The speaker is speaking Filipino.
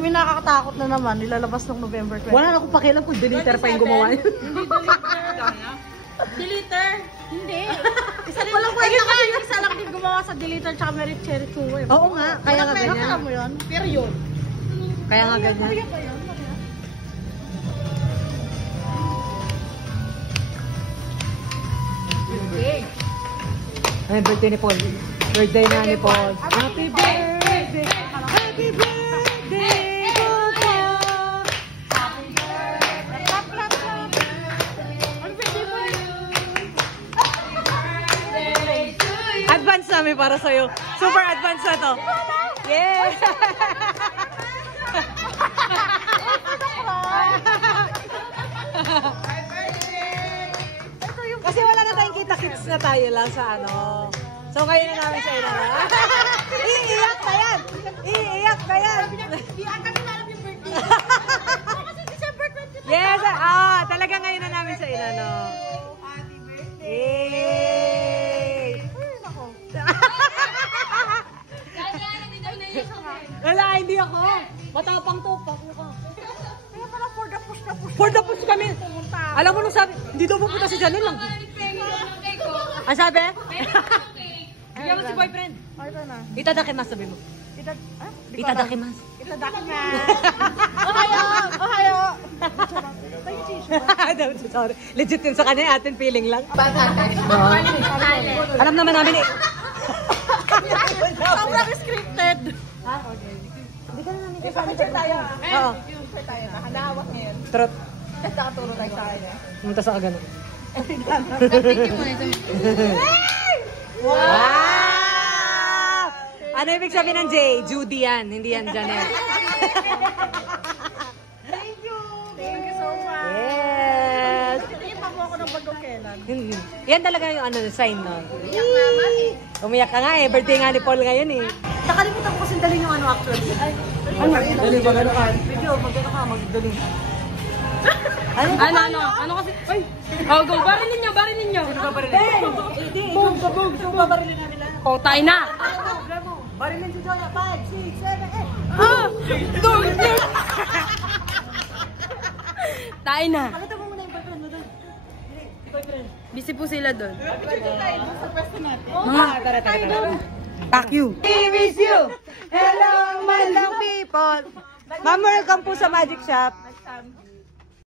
May nakakatakot na naman, nilalabas ng November 20. Wala na akong pakialam kung deleter pa yung gumawa yun. Hindi deleter. Deleter? Hindi. Walang kwenta ka yung isa lang din gumawa sa deleter tsaka Merit Cherry Chewy. Oo nga, kaya nga ganyan. Alam mo yun? Period. Kaya nga ganyan. Kaya ba yun? Okay. Ay, birthday ni Paul. Birthday na ni Paul. Happy birthday! Happy birthday, Paul! Happy birthday! Clap, clap, clap! Ano birthday mo yun? Advance namin para sa'yo. Super advance na to. Yeah! Kasi wala na tayong kita-kits na tayo lang sa ano. So ngayon na namin sa ina. Iiyak na yan! Iiyak na yan! Iiyak kami na alam yung birthday. Kasi December 25. Yes! Talaga ngayon na namin sa ina, no? Happy birthday! Yay! Wala, hindi ako. Matapang to. Kaya pala for the push na push. For the push kami. Alam mo nung sabi, hindi daw pupunta si Janelle lang. Ang sabi? Bigyan mo si boyfriend. Ito na. Itadakimasu sabi mo. Itadakimasu. Itadakimasu. Ohayo! Ohayo! Sorry. Legit yun sa kanya, atin feeling lang. Alam naman namin eh. Sobrang scripted. Ha? Okay. Hindi ka na namin kasama. Picture tayo. Oo. Picture tayo. Nakahawak ngayon. Trot. Tapos nakaturo tayo sa kanya. Pumunta sa agano. Picture mo ito. Wow! Ano ibig sabihin ng J? Judy yan. Hindi yan Janelle. Thank you! Thank you so much! Yes! Tingin pa mo ako ng bago kailan. Yan talaga yung ano, sign nun. Umiyak ka nga eh. Birthday nga ni Paul ngayon eh. Nakalimutan ko kasi dalhin yung ano actually. Ano? Dalhin ba gano'n ka? Video, magkano ka? Magdalhin. Ano kasi? Ay! Oh, go! Barilin nyo! Barilin nyo! Sino ba barilin? Hindi! Ikaw ba barilin na nila? Oh, tayo na! Barilin si Joya. 5, 6, 7, 8. Tayo na! Pakita mo muna yung boyfriend mo doon. Boyfriend. Busy po sila doon. Picture tayo doon sa pwesto natin. Tara. Pack you! We miss you! Hello, my long people! Ma'am, welcome po sa Magic Shop.